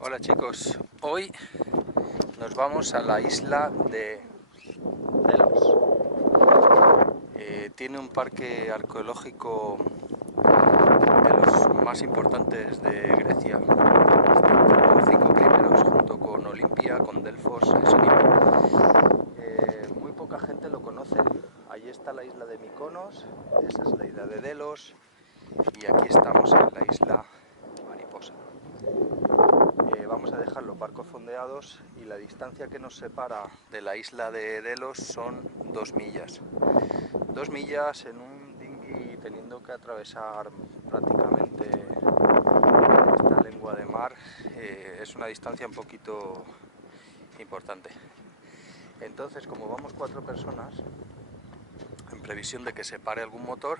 Hola chicos, hoy nos vamos a la isla de Delos. Tiene un parque arqueológico de los más importantes de Grecia. Están los 5 primeros junto con Olimpia, con Delfos, a ese nivel. Muy poca gente lo conoce. Ahí está la isla de Mykonos, esa es la isla de Delos y aquí estamos en la isla Mariposa. Vamos a dejar los barcos fondeados y la distancia que nos separa de la isla de Delos son 2 millas. 2 millas en un dinghy teniendo que atravesar prácticamente esta lengua de mar, es una distancia un poquito importante. Entonces, como vamos 4 personas, en previsión de que se pare algún motor,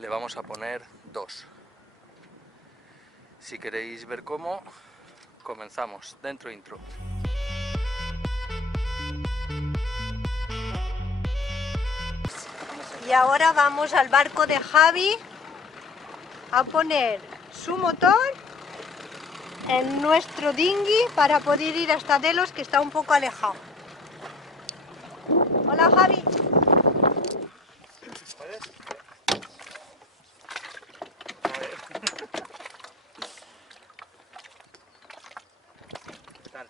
le vamos a poner 2. Si queréis ver cómo, comenzamos. Dentro intro. Y ahora vamos al barco de Javi a poner su motor en nuestro dinghy para poder ir hasta Delos, que está un poco alejado. Hola Javi. ¿Puedes? ¿Qué tal?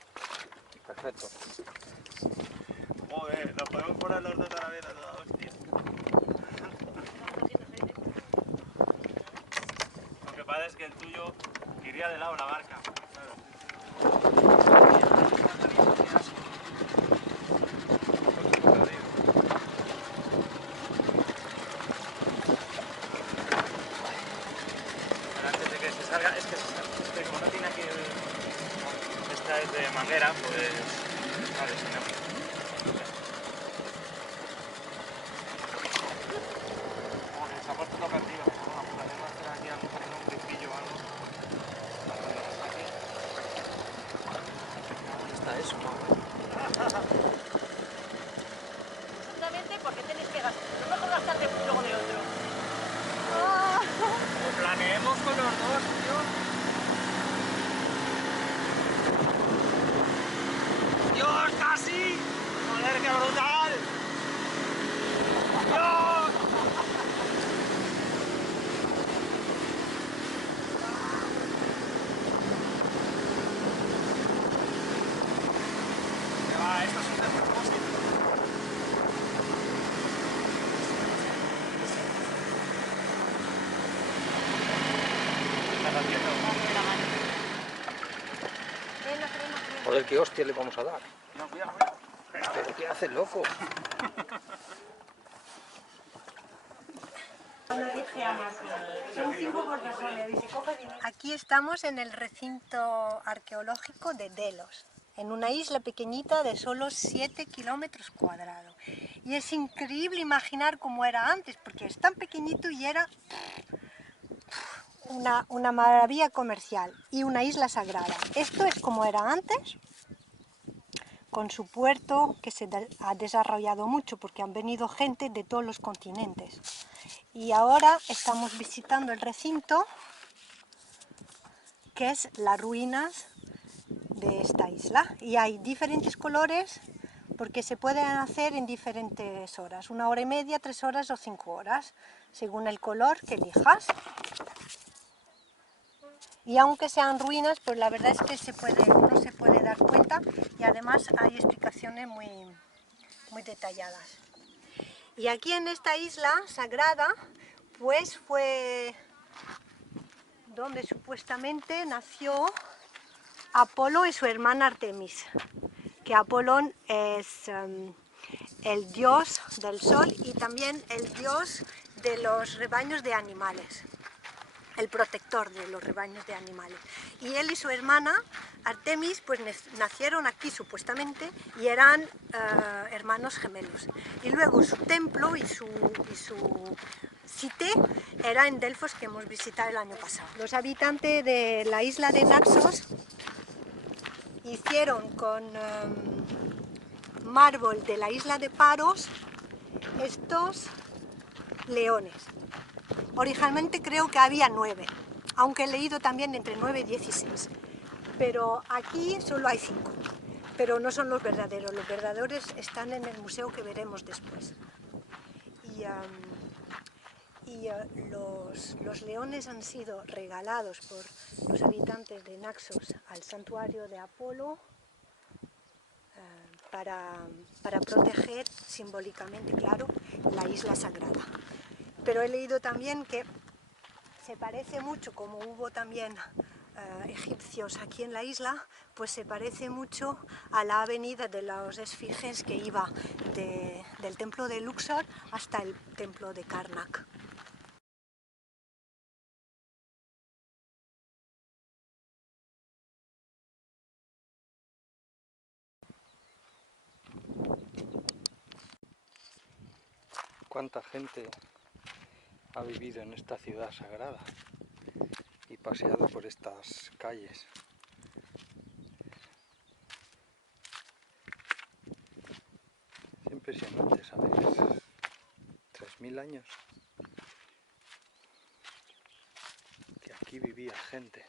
Perfecto. Joder, nos podemos poner los dos a la vez, hostia. Lo que pasa es que el tuyo iría de lado la barca. Pero antes de que se salga, es que como no tiene aquí esta es de manguera, pues vale, si no. Se ha puesto todo perdido, podemos hacer aquí un grifillo o algo. ¿Dónde está eso? Seguramente porque tenéis que gastar. No mejor gastar de luego de otro. Lo planeemos con los dos, tío. ¡Dios, casi! ¡Joder, qué brutal! ¡Dios! ¿Qué va? Esto es un despropósito. ¿Qué estás haciendo? Joder, qué hostia le vamos a dar. No, cuidado, cuidado. ¿Pero qué hace, loco? Aquí estamos en el recinto arqueológico de Delos, en una isla pequeñita de solo 7 kilómetros cuadrados. Y es increíble imaginar cómo era antes, porque es tan pequeñito y era una maravilla comercial y una isla sagrada. Esto es como era antes, con su puerto que se ha desarrollado mucho porque han venido gente de todos los continentes. Y ahora estamos visitando el recinto, que es las ruinas de esta isla. Y hay diferentes colores porque se pueden hacer en diferentes horas, 1 hora y media, 3 horas o 5 horas, según el color que elijas. Y aunque sean ruinas, pues la verdad es que uno se puede dar cuenta y además hay explicaciones muy detalladas. Y aquí en esta isla sagrada, pues fue donde supuestamente nació Apolo y su hermana Artemis, que Apolón es el dios del sol y también el dios de los rebaños de animales, el protector de los rebaños de animales. Y él y su hermana Artemis pues nacieron aquí supuestamente y eran hermanos gemelos. Y luego su templo y su site era en Delfos, que hemos visitado el año pasado. Los habitantes de la isla de Naxos hicieron con mármol de la isla de Paros estos leones. Originalmente creo que había 9, aunque he leído también entre 9 y 16. pero aquí solo hay 5, pero no son los verdaderos están en el museo que veremos después. Los leones han sido regalados por los habitantes de Naxos al santuario de Apolo para proteger simbólicamente, claro, la isla sagrada. Pero he leído también que se parece mucho, como hubo también egipcios aquí en la isla, pues se parece mucho a la avenida de los esfinges que iba del templo de Luxor hasta el templo de Karnak. ¿Cuánta gente ha vivido en esta ciudad sagrada y paseado por estas calles? Es impresionante, ¿sabes? 3000 años que aquí vivía gente.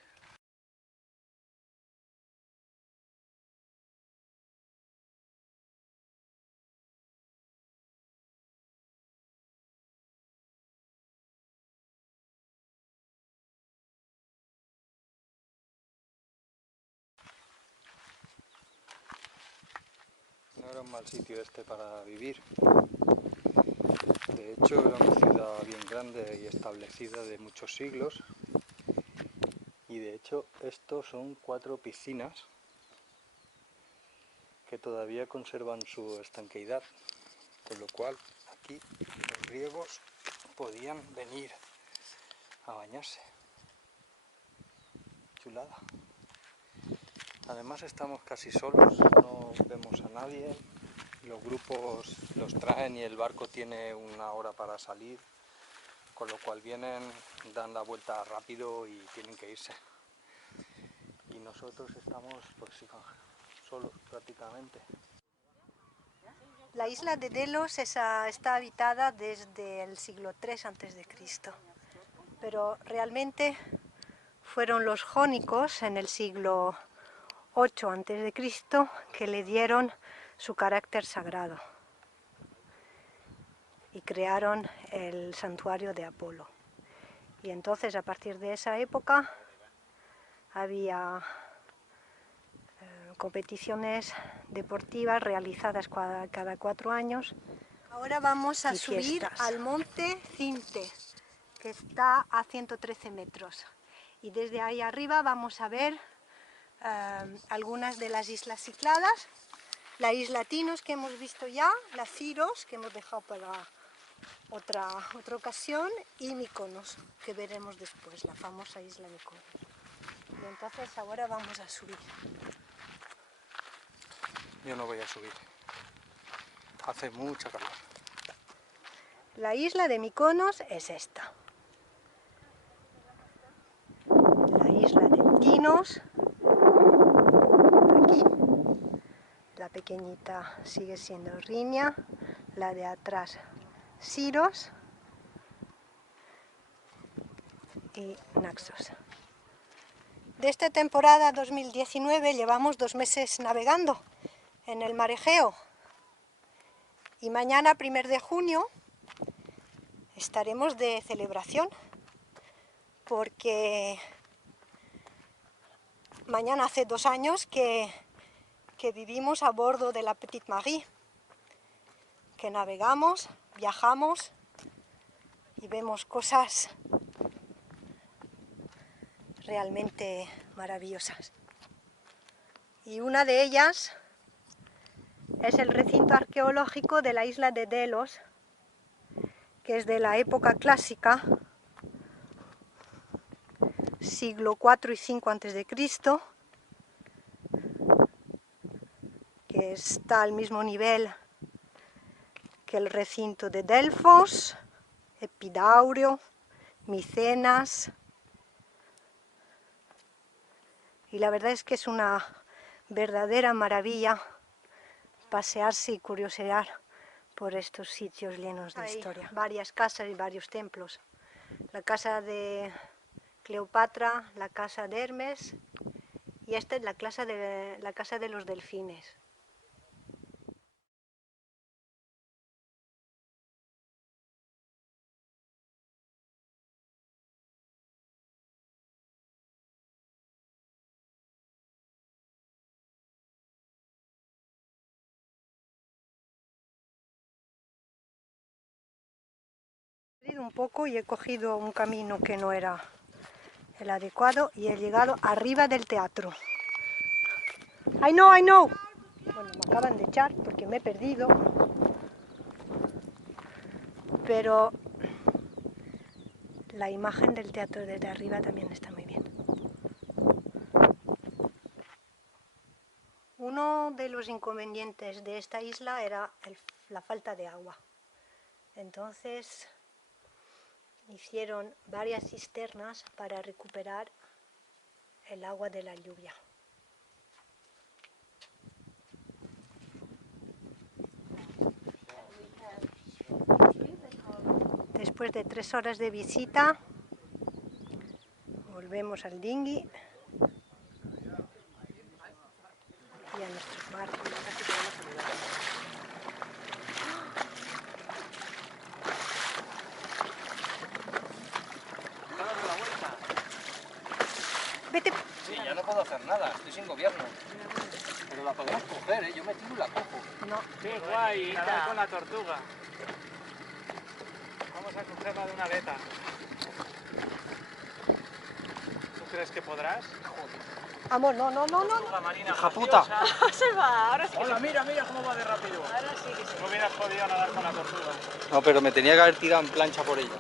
No era un mal sitio este para vivir. De hecho, era una ciudad bien grande y establecida de muchos siglos. Y de hecho, estos son 4 piscinas que todavía conservan su estanqueidad, con lo cual aquí los griegos podían venir a bañarse. Chulada. Además estamos casi solos, no vemos a nadie, los grupos los traen y el barco tiene 1 hora para salir, con lo cual vienen, dan la vuelta rápido y tienen que irse. Y nosotros estamos pues solos prácticamente. La isla de Delos está habitada desde el siglo III a.C., pero realmente fueron los jónicos en el siglo VIII a.C. que le dieron su carácter sagrado y crearon el santuario de Apolo. Y entonces, a partir de esa época, había competiciones deportivas realizadas cada 4 años. Ahora vamos a subir al monte Cinte, que está a 113 metros. Y desde ahí arriba vamos a ver algunas de las islas cicladas, la isla Tinos que hemos visto ya, la Siros que hemos dejado para otra ocasión, y Mykonos, que veremos después, la famosa isla Mykonos. Y entonces ahora vamos a subir. Yo no voy a subir, hace mucha calor. La isla de Mykonos es esta. La isla de Tinos, aquí. La pequeñita sigue siendo Rinia, la de atrás Siros y Naxos. De esta temporada 2019 llevamos 2 meses navegando en el mar Egeo. Y mañana, 1 de junio, estaremos de celebración, porque mañana hace 2 años que vivimos a bordo de la Petite Marie, que navegamos, viajamos y vemos cosas realmente maravillosas. Y una de ellas es el recinto arqueológico de la isla de Delos, que es de la época clásica, siglo IV y V a.C., que está al mismo nivel que el recinto de Delfos, Epidauro, Micenas. Y la verdad es que es una verdadera maravilla pasearse y curiosear por estos sitios llenos de historia. Varias casas y varios templos. La casa de Cleopatra, la casa de Hermes y esta es la casa de los delfines. He ido un poco y he cogido un camino que no era el adecuado y he llegado arriba del teatro. I know, I know. Bueno, me acaban de echar porque me he perdido, pero la imagen del teatro desde arriba también está muy bien. Uno de los inconvenientes de esta isla era la falta de agua. Entonces hicieron varias cisternas para recuperar el agua de la lluvia. Después de 3 horas de visita, volvemos al dinghy y a nuestro barco. Vete. Sí, ya no puedo hacer nada, estoy sin gobierno. Pero la podemos coger, ¿eh? Yo me tiro y la cojo. No. ¡Qué guay! Nadar con la tortuga. Vamos a cogerla de una aleta. ¿Tú crees que podrás? Amor, no. Tortuga marina ¡Hija puta! Se va, ahora sí. Hola, mira cómo va de rápido. Ahora sí que sí. No hubieras podido nadar con la tortuga. No, pero me tenía que haber tirado en plancha por ella.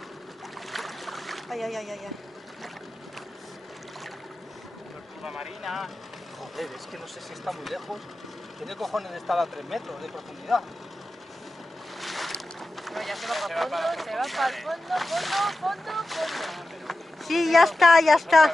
Ay. Tortuga marina. Joder, es que no sé si está muy lejos. ¿Qué cojones de estar a 3 metros de profundidad? No, ya se va para el fondo, fondo. Sí, ya está. Cabeza.